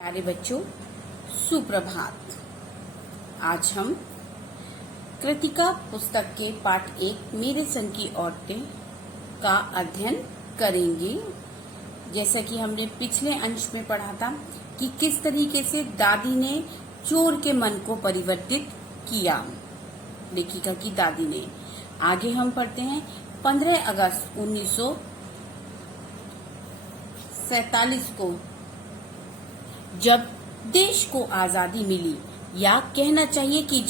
प्यारे बच्चों, सुप्रभात। आज हम कृतिका पुस्तक के पाठ 1 मेरे संग की औरतें का अध्ययन करेंगे। जैसा कि हमने पिछले अंश में पढ़ा था कि किस तरीके से दादी ने चोर के मन को परिवर्तित किया, लेखिका की दादी ने। आगे हम पढ़ते हैं 15 अगस्त 1947 को जब देश को आजादी मिली, या कहना चाहिए कि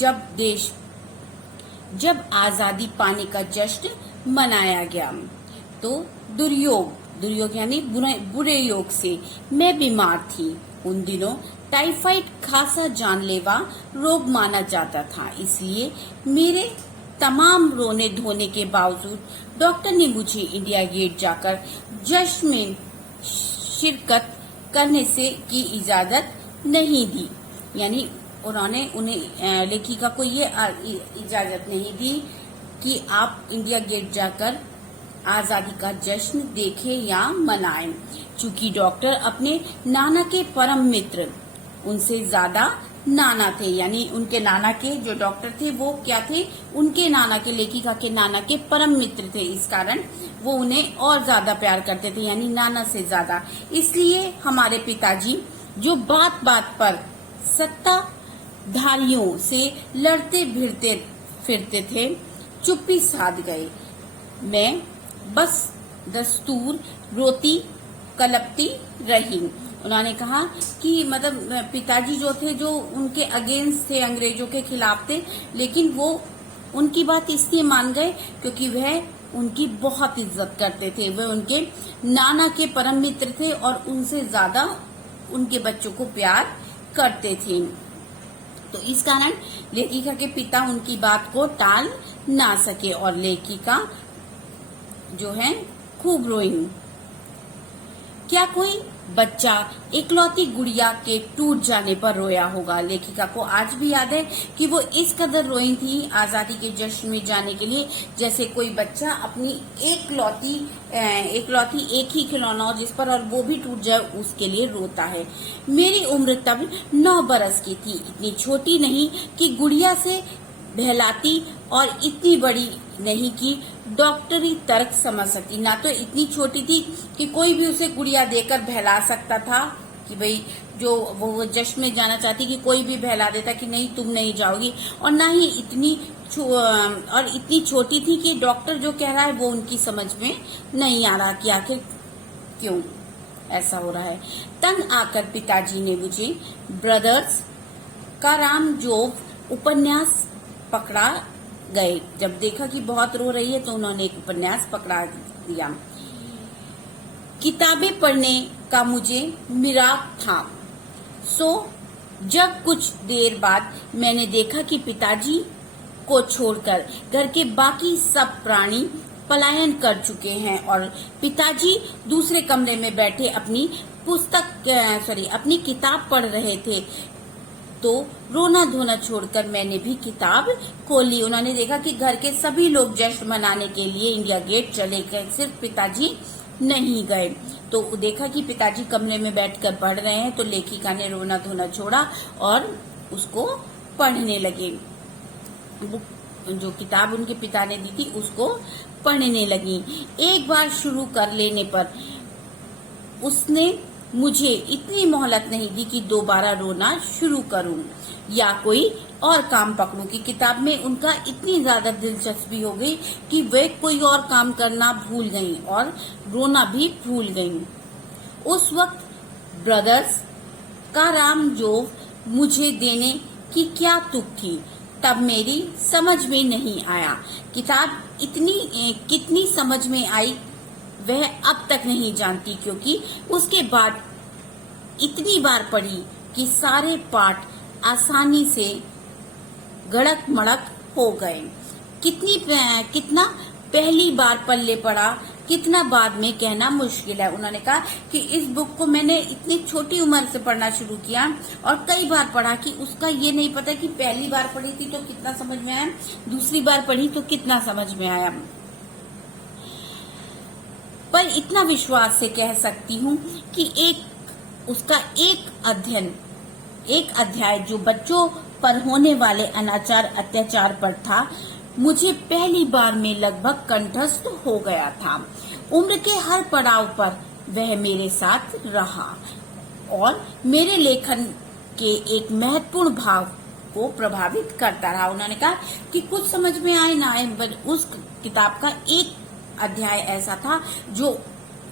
जब आजादी पाने का जश्न मनाया गया, तो दुर्योग यानी बुरे योग से मैं बीमार थी। उन दिनों टाइफाइड खासा जानलेवा रोग माना जाता था, इसलिए मेरे तमाम रोने धोने के बावजूद डॉक्टर ने मुझे इंडिया गेट जाकर जश्न में शिरकत करने की इजाजत नहीं दी। यानी उन्हें लेखिका को ये इजाजत नहीं दी कि आप इंडिया गेट जाकर आजादी का जश्न देखें या मनाएं, चूंकि डॉक्टर अपने नाना के परम मित्र, उनसे ज्यादा नाना थे। यानी उनके नाना के जो डॉक्टर थे वो क्या थे, उनके नाना के, लेखिका के नाना के परम मित्र थे। इस कारण वो उन्हें और ज्यादा प्यार करते थे, यानी नाना से ज्यादा। इसलिए हमारे पिताजी जो बात बात पर सत्ताधारियों से लड़ते भिड़ते फिरते थे, चुप्पी साध गए। मैं बस दस्तूर रोती कलपती रही। उन्होंने कहा कि मतलब पिताजी जो थे, जो उनके अगेंस्ट थे, अंग्रेजों के खिलाफ थे, लेकिन वो उनकी बात इसलिए मान गए क्योंकि वह उनकी बहुत इज्जत करते थे। वह उनके नाना के परम मित्र थे और उनसे ज्यादा उनके बच्चों को प्यार करते थे। तो इस कारण लेखिका के पिता उनकी बात को टाल ना सके और लेखिका जो है खूब रोई। क्या कोई बच्चा इकलौती गुड़िया के टूट जाने पर रोया होगा? लेखिका को आज भी याद है कि वो इस कदर रोई थी आजादी के जश्न में जाने के लिए, जैसे कोई बच्चा अपनी इकलौती एक ही खिलौना हो जिस पर, और वो भी टूट जाए, उसके लिए रोता है। मेरी उम्र तब 9 बरस की थी, इतनी छोटी नहीं कि गुड़िया से बहलाती और इतनी बड़ी नहीं कि डॉक्टरी तर्क समझ सकती। ना तो इतनी छोटी थी कि कोई भी उसे गुड़िया देकर बहला सकता था कि भाई जो वो जश्न में जाना चाहती कि कोई भी बहला देता कि नहीं तुम नहीं जाओगी, और ना ही इतनी छोटी थी कि डॉक्टर जो कह रहा है वो उनकी समझ में नहीं आ रहा कि आखिर क्यों ऐसा हो रहा है। तंग आकर पिताजी ने मुझे ब्रदर्स कारामजोव उपन्यास पकड़ा गए। जब देखा कि बहुत रो रही है तो उन्होंने एक उपन्यास पकड़ा दिया। किताबें पढ़ने का मुझे मिराग था, सो जब कुछ देर बाद मैंने देखा कि पिताजी को छोड़कर घर के बाकी सब प्राणी पलायन कर चुके हैं और पिताजी दूसरे कमरे में बैठे अपनी किताब पढ़ रहे थे, तो रोना धोना छोड़कर मैंने भी किताब खोली। उन्होंने देखा कि घर के सभी लोग जश्न मनाने के लिए इंडिया गेट चले गए, सिर्फ पिताजी नहीं गए। तो देखा कि पिताजी कमरे में बैठकर पढ़ रहे हैं, तो लेखिका ने रोना धोना छोड़ा और उसको पढ़ने लगे। जो किताब उनके पिता ने दी थी उसको पढ़ने लगी। एक बार शुरू कर लेने पर उसने मुझे इतनी मोहलत नहीं दी कि दोबारा रोना शुरू करूं या कोई और काम पकड़ूं, कि किताब में उनका इतनी ज्यादा दिलचस्पी हो गई कि वे कोई और काम करना भूल गईं और रोना भी भूल गईं। उस वक्त ब्रदर्स कारामजोव मुझे देने की क्या तुक थी, तब मेरी समझ में नहीं आया। किताब कितनी समझ में आई वह अब तक नहीं जानती, क्योंकि उसके बाद इतनी बार पढ़ी कि सारे पाठ आसानी से गड़क मड़क हो गए। कितना पहली बार पल्ले पड़ा, कितना बाद में कहना मुश्किल है। उन्होंने कहा कि इस बुक को मैंने इतनी छोटी उम्र से पढ़ना शुरू किया और कई बार पढ़ा कि उसका ये नहीं पता कि पहली बार पढ़ी थी तो कितना समझ में आया, दूसरी बार पढ़ी तो कितना समझ में आया। पर इतना विश्वास से कह सकती हूँ कि एक उसका एक अध्याय जो बच्चों पर होने वाले अनाचार अत्याचार पर था, मुझे पहली बार में लगभग कंठस्थ हो गया था। उम्र के हर पड़ाव पर वह मेरे साथ रहा और मेरे लेखन के एक महत्वपूर्ण भाव को प्रभावित करता रहा। उन्होंने कहा कि कुछ समझ में आए ना आए, उस किताब का एक अध्याय ऐसा था जो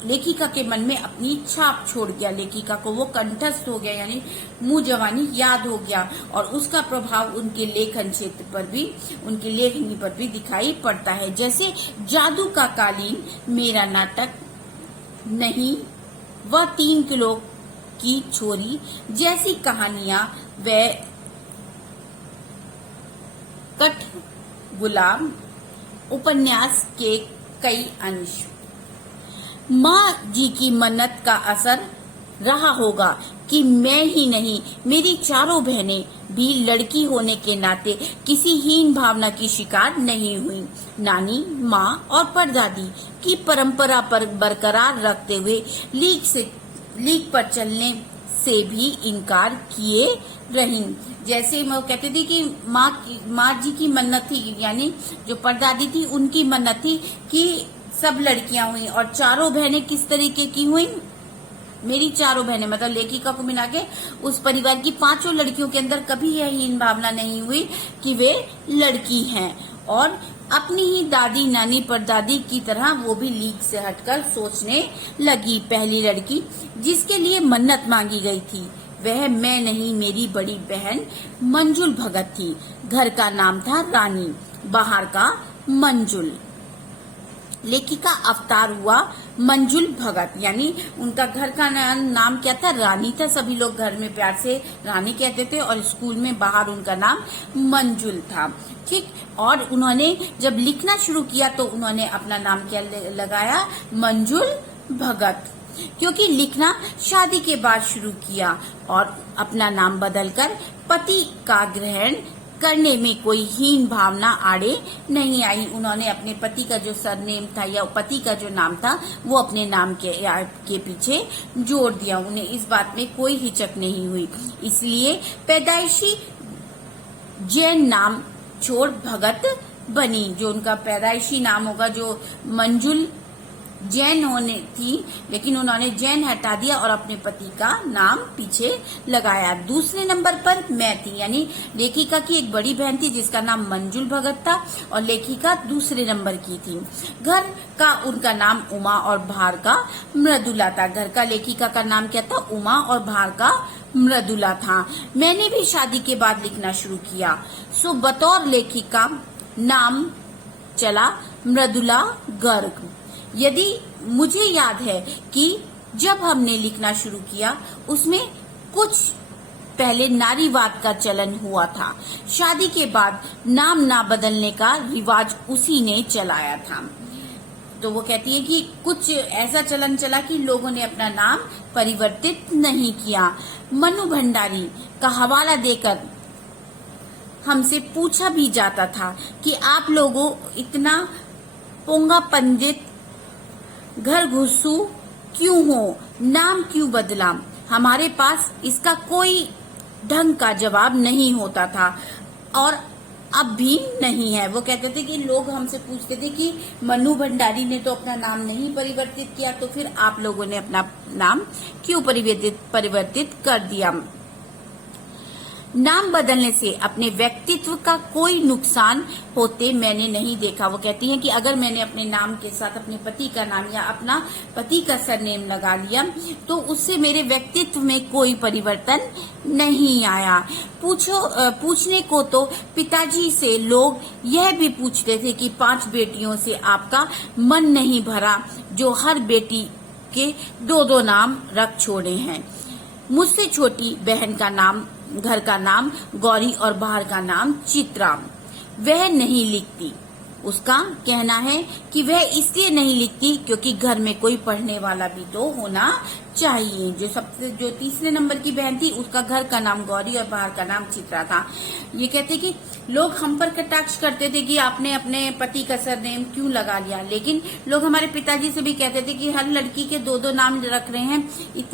लेखिका के मन में अपनी छाप छोड़ गया। लेखिका को वो कंठस्थ हो गया, यानी मुंह जवानी याद हो गया, और उसका प्रभाव उनके लेखन क्षेत्र पर भी, उनकी लेखनी पर भी दिखाई पड़ता है। जैसे जादू का कालीन, मेरा नाटक नहीं, वह 3 किलो की छोरी जैसी कहानियां, व कठ गुलाम उपन्यास के कई अंश। माँ जी की मन्नत का असर रहा होगा कि मैं ही नहीं, मेरी चारों बहनें भी लड़की होने के नाते किसी हीन भावना की शिकार नहीं हुई। नानी, माँ और परदादी की परंपरा पर बरकरार रखते हुए लीक पर चलने से भी इनकार किए रही। जैसे मैं कहती थी कि माँ जी की मन्नत थी, यानी जो परदादी थी उनकी मन्नत थी कि सब लड़कियां हुई, और चारों बहनें किस तरीके की हुई, मेरी चारों बहनें, मतलब लेखिका को मिला के उस परिवार की 5 लड़कियों के अंदर कभी यह हीन भावना नहीं हुई कि वे लड़की हैं, और अपनी ही दादी नानी परदादी की तरह वो भी लीक से हटकर सोचने लगी। पहली लड़की जिसके लिए मन्नत मांगी गई थी वह मैं नहीं, मेरी बड़ी बहन मंजुल भगत थी। घर का नाम था रानी, बाहर का मंजुल। लेखिका अवतार हुआ मंजुल भगत, यानी उनका घर का नाम क्या था, रानी था। सभी लोग घर में प्यार से रानी कहते थे, और स्कूल में बाहर उनका नाम मंजुल था। ठीक, और उन्होंने जब लिखना शुरू किया तो उन्होंने अपना नाम क्या लगाया, मंजुल भगत, क्योंकि लिखना शादी के बाद शुरू किया, और अपना नाम बदलकर पति का ग्रहण करने में कोई हीन भावना आड़े नहीं आई। उन्होंने अपने पति का जो सरनेम था या पति का जो नाम था वो अपने नाम के पीछे जोड़ दिया। उन्हें इस बात में कोई हिचक नहीं हुई, इसलिए पैदाइशी जैन नाम छोड़ भगत बनी। जो उनका पैदाइशी नाम होगा, जो मंजुल जैन होने थी, लेकिन उन्होंने जैन हटा दिया और अपने पति का नाम पीछे लगाया। दूसरे नंबर पर मैं थी, यानी लेखिका की एक बड़ी बहन थी जिसका नाम मंजुल भगत था, और लेखिका दूसरे नंबर की थी। घर का उनका नाम उमा और बाहर का मृदुला था। घर का लेखिका का नाम क्या था, उमा, और बाहर का मृदुला था। मैंने भी शादी के बाद लिखना शुरू किया, सो बतौर लेखिका नाम चला मृदुला गर्ग। यदि मुझे याद है कि जब हमने लिखना शुरू किया उसमें कुछ पहले नारीवाद का चलन हुआ था। शादी के बाद नाम ना बदलने का रिवाज उसी ने चलाया था। तो वो कहती है कि कुछ ऐसा चलन चला कि लोगों ने अपना नाम परिवर्तित नहीं किया। मनु भंडारी का हवाला देकर हमसे पूछा भी जाता था कि आप लोगों इतना पोंगा पंडित घर घुसू क्यों हो, नाम क्यों बदला। हमारे पास इसका कोई ढंग का जवाब नहीं होता था, और अब भी नहीं है। वो कहते थे कि लोग हमसे पूछते थे कि मनु भंडारी ने तो अपना नाम नहीं परिवर्तित किया, तो फिर आप लोगों ने अपना नाम क्यों परिवर्तित कर दिया। नाम बदलने से अपने व्यक्तित्व का कोई नुकसान होते मैंने नहीं देखा। वो कहती हैं कि अगर मैंने अपने नाम के साथ अपने पति का नाम या अपना पति का सरनेम लगा लिया तो उससे मेरे व्यक्तित्व में कोई परिवर्तन नहीं आया। पूछने को तो पिताजी से लोग यह भी पूछते थे कि 5 बेटियों से आपका मन नहीं भरा जो हर बेटी के 2-2 नाम रख छोड़े हैं। मुझसे छोटी बहन का नाम, घर का नाम गौरी और बाहर का नाम चित्रा। वह नहीं लिखती। उसका कहना है कि वह इसलिए नहीं लिखती क्योंकि घर में कोई पढ़ने वाला भी तो होना चाहिए। जो तीसरे नंबर की बहन थी उसका घर का नाम गौरी और बाहर का नाम चित्रा था। ये कहते कि लोग हम पर कटाक्ष करते थे कि आपने अपने पति का सरनेम क्यों लगा लिया, लेकिन लोग हमारे पिताजी से भी कहते थे कि हर लड़की के 2-2 नाम रख रहे हैं,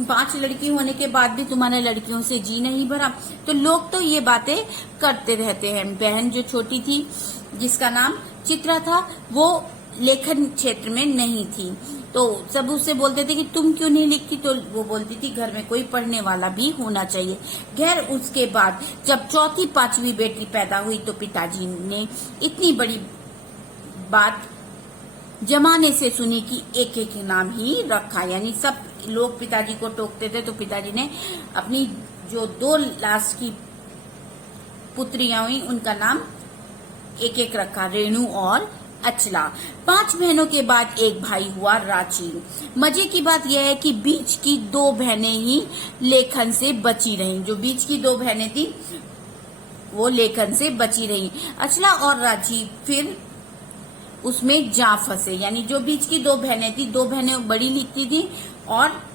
5 लड़की होने के बाद भी तुम्हारे लड़कियों से जी नहीं भरा। तो लोग तो ये बातें करते रहते हैं। बहन जो छोटी थी जिसका नाम चित्रा था वो लेखन क्षेत्र में नहीं थी, तो सब उससे बोलते थे कि तुम क्यों नहीं लिखती, तो वो बोलती थी घर में कोई पढ़ने वाला भी होना चाहिए। खैर उसके बाद जब 4-5वीं बेटी पैदा हुई तो पिताजी ने इतनी बड़ी बात जमाने से सुनी कि एक एक नाम ही रखा, यानी सब लोग पिताजी को टोकते थे तो पिताजी ने अपनी जो 2 लास्ट की पुत्रियां हुई उनका नाम एक एक रखा, रेणु और अचला। 5 बहनों के बाद एक भाई हुआ राजीव। मजे की बात यह है कि बीच की 2 बहनें ही लेखन से बची रहीं। जो बीच की 2 बहनें थी वो लेखन से बची रहीं। अचला और राजीव फिर उसमें जा फंसे, यानी जो बीच की 2 बहनें थी, 2 बहनें बड़ी लिखती थी और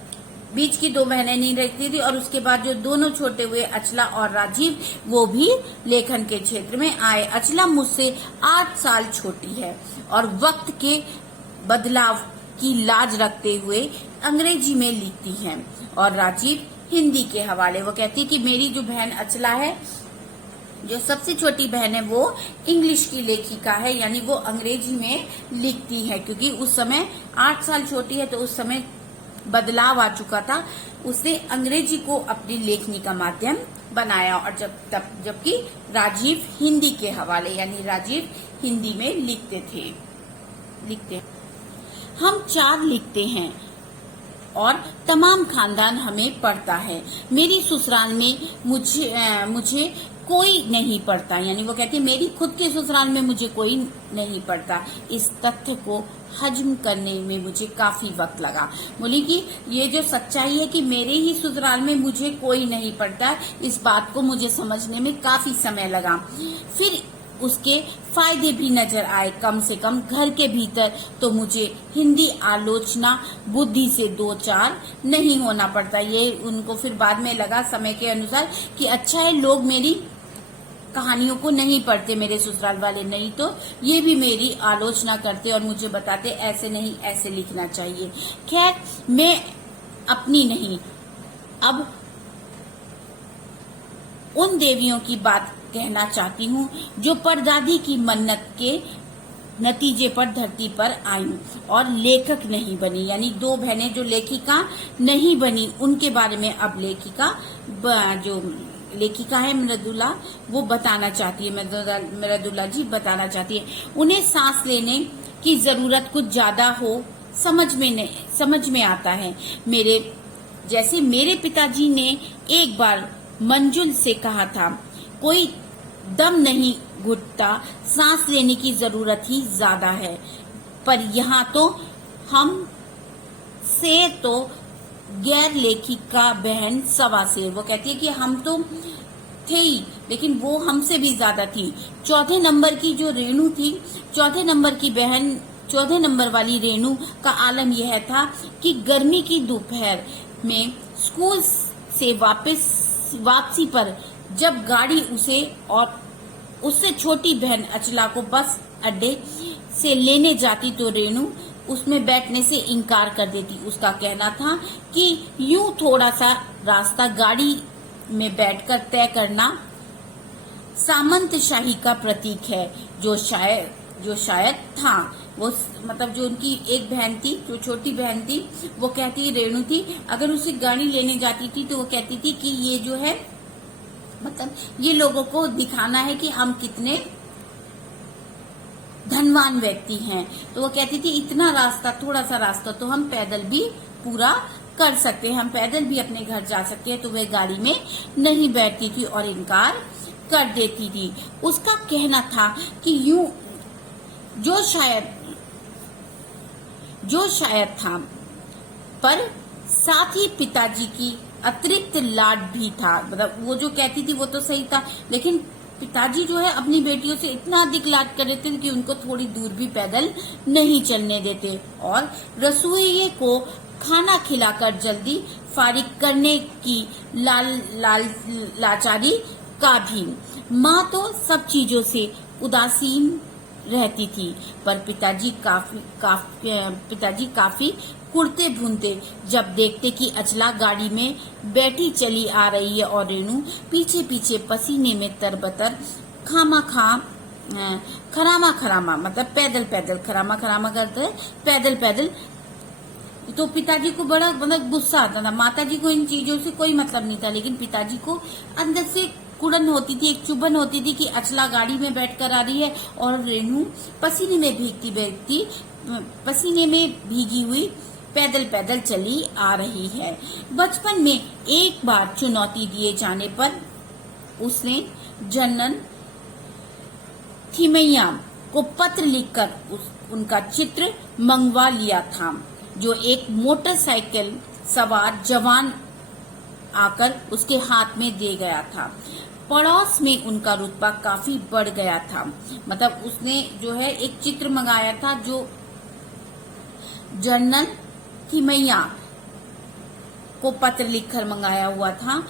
बीच की 2 बहनें नहीं रखती थी, और उसके बाद जो दोनों छोटे हुए अचला और राजीव वो भी लेखन के क्षेत्र में आए। अचला मुझसे 8 साल छोटी है और वक्त के बदलाव की लाज रखते हुए अंग्रेजी में लिखती है और राजीव हिंदी के हवाले। वो कहती है कि मेरी जो बहन अचला है, जो सबसे छोटी बहन है, वो इंग्लिश की लेखिका है, यानी वो अंग्रेजी में लिखती है, क्योंकि उस समय 8 साल छोटी है तो उस समय बदलाव आ चुका था। उसने अंग्रेजी को अपनी लेखनी का माध्यम बनाया, और जबकि राजीव हिंदी के हवाले, यानी राजीव हिंदी में लिखते हम 4 लिखते हैं और तमाम खानदान हमें पढ़ता है। मेरी ससुराल में मुझे कोई नहीं पढ़ता, यानी वो कहती है मेरी खुद के ससुराल में मुझे कोई नहीं पढ़ता। इस तथ्य को हजम करने में मुझे काफी वक्त लगा। बोली कि ये जो सच्चाई है कि मेरे ही ससुराल में मुझे कोई नहीं पढ़ता, इस बात को मुझे समझने में काफी समय लगा। फिर उसके फायदे भी नजर आए। कम से कम घर के भीतर तो मुझे हिंदी आलोचना बुद्धि से 2-4 नहीं होना पड़ता। ये उनको फिर बाद में लगा समय के अनुसार कि अच्छा है लोग मेरी कहानियों को नहीं पढ़ते, मेरे ससुराल वाले, नहीं तो ये भी मेरी आलोचना करते और मुझे बताते ऐसे नहीं ऐसे लिखना चाहिए। खैर मैं अपनी नहीं, अब उन देवियों की बात कहना चाहती हूँ जो परदादी की मन्नत के नतीजे पर धरती पर आई और लेखक नहीं बनी, यानी 2 बहनें जो लेखिका नहीं बनी, उनके बारे में अब जो लेखिका है मृदुला, वो बताना चाहती है, मृदुला जी बताना चाहती है। उन्हें सांस लेने की जरूरत कुछ ज्यादा हो समझ में आता है। मेरे पिताजी ने एक बार मंजुल से कहा था, कोई दम नहीं घुटता, सांस लेने की जरूरत ही ज्यादा है। पर यहाँ तो हम से तो गैर लेखिका बहन 1.25 से। वो कहती है कि हम तो थे ही, लेकिन वो हमसे भी ज्यादा थी। 4 नंबर की जो रेणु थी, 4 नंबर की बहन, 14 नंबर वाली रेणु का आलम यह था कि गर्मी की दोपहर में स्कूल से वापसी पर जब गाड़ी उसे और उससे छोटी बहन अचला को बस अड्डे से लेने जाती तो रेणु उसमें बैठने से इनकार कर देती। उसका कहना था कि यूं थोड़ा सा रास्ता गाड़ी में बैठकर तय करना सामंतशाही का प्रतीक है, जो शायद था। वो मतलब जो उनकी एक बहन थी, जो छोटी बहन थी, वो कहती रेणु थी, अगर उसे गाड़ी लेने जाती थी तो वो कहती थी कि ये जो है मतलब ये लोगों को दिखाना है कि हम कितने धनवान व्यक्ति हैं। तो वो कहती थी इतना रास्ता, थोड़ा सा रास्ता तो हम पैदल भी पूरा कर सकते हैं, हम पैदल भी अपने घर जा सकते हैं। तो वह गाड़ी में नहीं बैठती थी और इनकार कर देती थी। उसका कहना था कि यूं जो शायद था, पर साथ ही पिताजी की अतिरिक्त लाड भी था। मतलब वो जो कहती थी वो तो सही था, लेकिन पिताजी जो है अपनी बेटियों से इतना अधिक लाड कर देते थे कि उनको थोड़ी दूर भी पैदल नहीं चलने देते। और रसोइये को खाना खिलाकर जल्दी फारिग करने की लाचारी का भी। माँ तो सब चीजों से उदासीन रहती थी, पर पिताजी काफी कुड़ते भूनते जब देखते कि अचला गाड़ी में बैठी चली आ रही है और रेनू पीछे पीछे पसीने में तरबतर खरामा खरामा मतलब पैदल पैदल खरामा खरामा करते है पैदल पैदल। तो पिताजी को बड़ा मतलब गुस्सा आता था। माताजी को इन चीजों से कोई मतलब नहीं था, लेकिन पिताजी को अंदर से कुड़न होती थी, एक चुभन होती थी कि अचला गाड़ी में बैठकर आ रही है और रेनू पसीने में भीगी हुई पैदल पैदल चली आ रही है। बचपन में एक बार चुनौती दिए जाने पर उसने जनरल थिमैया को पत्र लिखकर उनका चित्र मंगवा लिया था, जो एक मोटरसाइकिल सवार जवान आकर उसके हाथ में दे गया था। पड़ोस में उनका रुतबा काफी बढ़ गया था। मतलब उसने जो है एक चित्र मंगाया था जो जनरल थिमैया को पत्र लिखकर मंगाया हुआ था,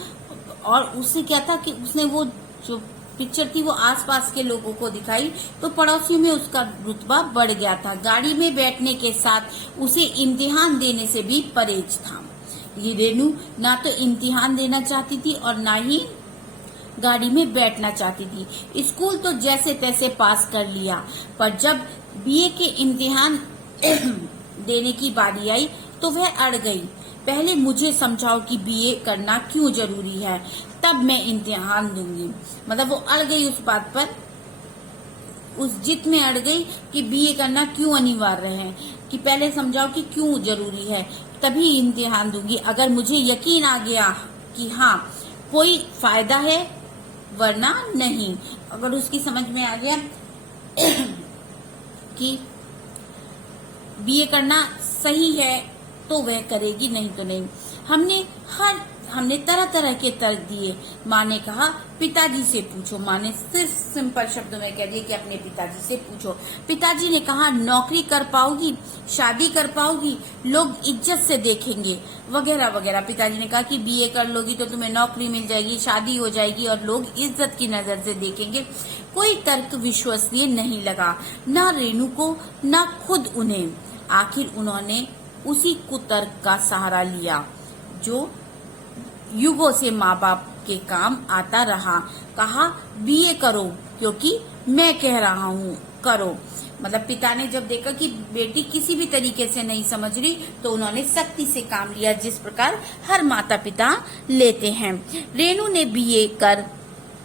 और उससे क्या था कि उसने वो जो पिक्चर थी वो आसपास के लोगों को दिखाई तो पड़ोसियों में उसका रुतबा बढ़ गया था। गाड़ी में बैठने के साथ उसे इम्तिहान देने से भी परहेज था। ये रेनू ना तो इम्तिहान देना चाहती थी और ना ही गाड़ी में बैठना चाहती थी। स्कूल तो जैसे तैसे पास कर लिया, पर जब बीए के इम्तिहान देने की बारी आई तो वह अड़ गई। पहले मुझे समझाओ कि बीए करना क्यों जरूरी है, तब मैं इम्तिहान दूंगी। मतलब वो अड़ गई उस बात पर, उस जिद में अड़ गई कि बीए करना क्यों अनिवार्य है, कि पहले समझाओ कि क्यों जरूरी है, तभी इम्तिहान दूंगी। अगर मुझे यकीन आ गया कि हाँ कोई फायदा है, वरना नहीं। अगर उसकी समझ में आ गया कि बीए करना सही है तो वह करेगी, नहीं तो नहीं। हमने तरह तरह के तर्क दिए। माँ ने कहा पिताजी से पूछो। माँ ने सिर्फ सिंपल शब्दों में कह दिया कि अपने पिताजी से पूछो। पिताजी ने कहा नौकरी कर पाओगी, शादी कर पाओगी, लोग इज्जत से देखेंगे, वगैरह वगैरह। पिताजी ने कहा कि बीए कर लोगी तो तुम्हें नौकरी मिल जाएगी, शादी हो जाएगी और लोग इज्जत की नजर से देखेंगे। कोई तर्क विश्वसनीय नहीं लगा, न रेनू को न खुद उन्हें। आखिर उन्होंने उसी कुतर्क का सहारा लिया जो युगों से माँ बाप के काम आता रहा। कहा बीए करो क्योंकि मैं कह रहा हूँ करो। मतलब पिता ने जब देखा कि बेटी किसी भी तरीके से नहीं समझ रही तो उन्होंने सख्ती से काम लिया, जिस प्रकार हर माता पिता लेते हैं। रेनू ने बीए कर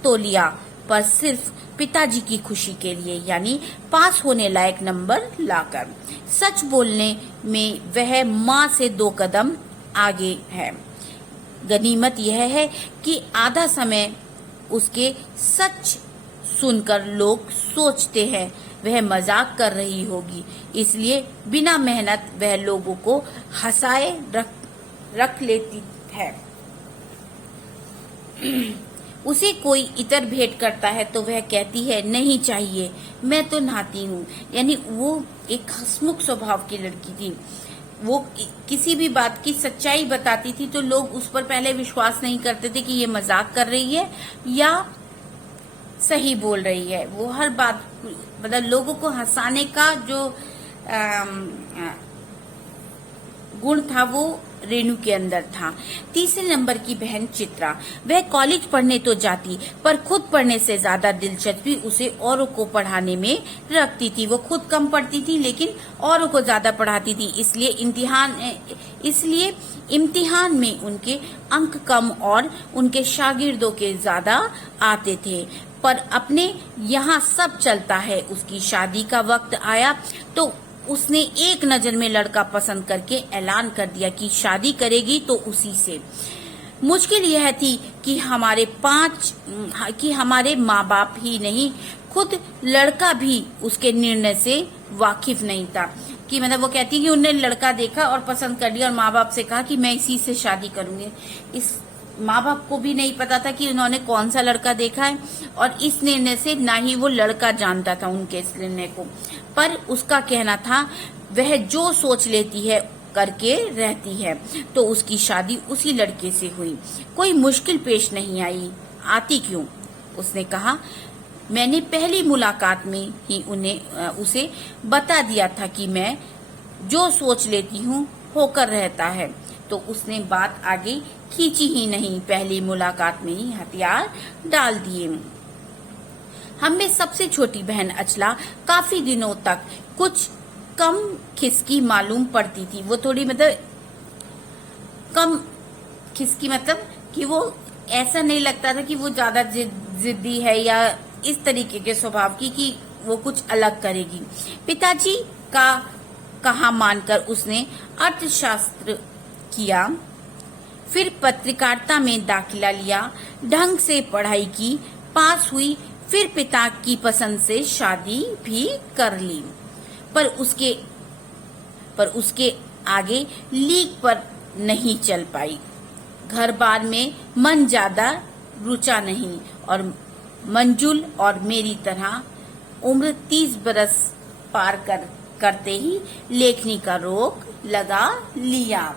तो लिया, पर सिर्फ पिताजी की खुशी के लिए, यानी पास होने लायक नंबर लाकर। सच बोलने में वह माँ से 2 कदम आगे है। गनीमत यह है कि आधा समय उसके सच सुनकर लोग सोचते हैं वह मजाक कर रही होगी, इसलिए बिना मेहनत वह लोगों को हंसाए रख लेती है। उसे कोई इतर भेंट करता है तो वह कहती है नहीं चाहिए, मैं तो नहाती हूँ। यानी वो एक हंसमुख स्वभाव की लड़की थी। वो किसी भी बात की सच्चाई बताती थी तो लोग उस पर पहले विश्वास नहीं करते थे कि ये मजाक कर रही है या सही बोल रही है। वो हर बात मतलब लोगों को हंसाने का जो गुण था वो रेनू के अंदर था। तीसरे नंबर की बहन चित्रा, वह कॉलेज पढ़ने तो जाती पर खुद पढ़ने से ज्यादा दिलचस्पी उसे औरों को पढ़ाने में रखती थी। वो खुद कम पढ़ती थी लेकिन औरों को ज्यादा पढ़ाती थी, इसलिए इम्तिहान में उनके अंक कम और उनके शागिर्दों के ज्यादा आते थे। पर अपने यहाँ सब चलता है। उसकी शादी का वक्त आया तो उसने एक नजर में लड़का पसंद करके ऐलान कर दिया कि शादी करेगी तो उसी से। मुश्किल यह थी कि हमारे माँ बाप ही नहीं, खुद लड़का भी उसके निर्णय से वाकिफ नहीं था। कि मतलब वो कहती कि उन्होंने लड़का देखा और पसंद कर लिया और माँ बाप से कहा कि मैं इसी से शादी करूंगी। इस माँ बाप को भी नहीं पता था कि उन्होंने कौन सा लड़का देखा है, और इस निर्णय से ना ही वो लड़का जानता था उनके इस निर्णय को। पर उसका कहना था वह जो सोच लेती है करके रहती है, तो उसकी शादी उसी लड़के से हुई। कोई मुश्किल पेश नहीं आई। आती क्यों? उसने कहा, मैंने पहली मुलाकात में ही उसे बता दिया था कि मैं जो सोच लेती हूँ होकर रहता है, तो उसने बात आगे खींची ही नहीं, पहली मुलाकात में ही हथियार डाल दिए। हमें सबसे छोटी बहन अचला काफी दिनों तक कुछ कम खिसकी मालूम पड़ती थी। वो थोड़ी कम खिसकी, कि वो ऐसा नहीं लगता था कि वो ज्यादा जिद्दी है या इस तरीके के स्वभाव की कि वो कुछ अलग करेगी। पिताजी का कहा मानकर उसने अर्थशास्त्र किया, फिर पत्रकारिता में दाखिला लिया, ढंग से पढ़ाई की, पास हुई, फिर पिता की पसंद से शादी भी कर ली। पर उसके आगे लीक पर नहीं चल पाई। घर बार में मन ज्यादा रुचा नहीं और मंजुल और मेरी तरह उम्र 30 बरस पार करते ही लेखनी का रोग लगा लिया।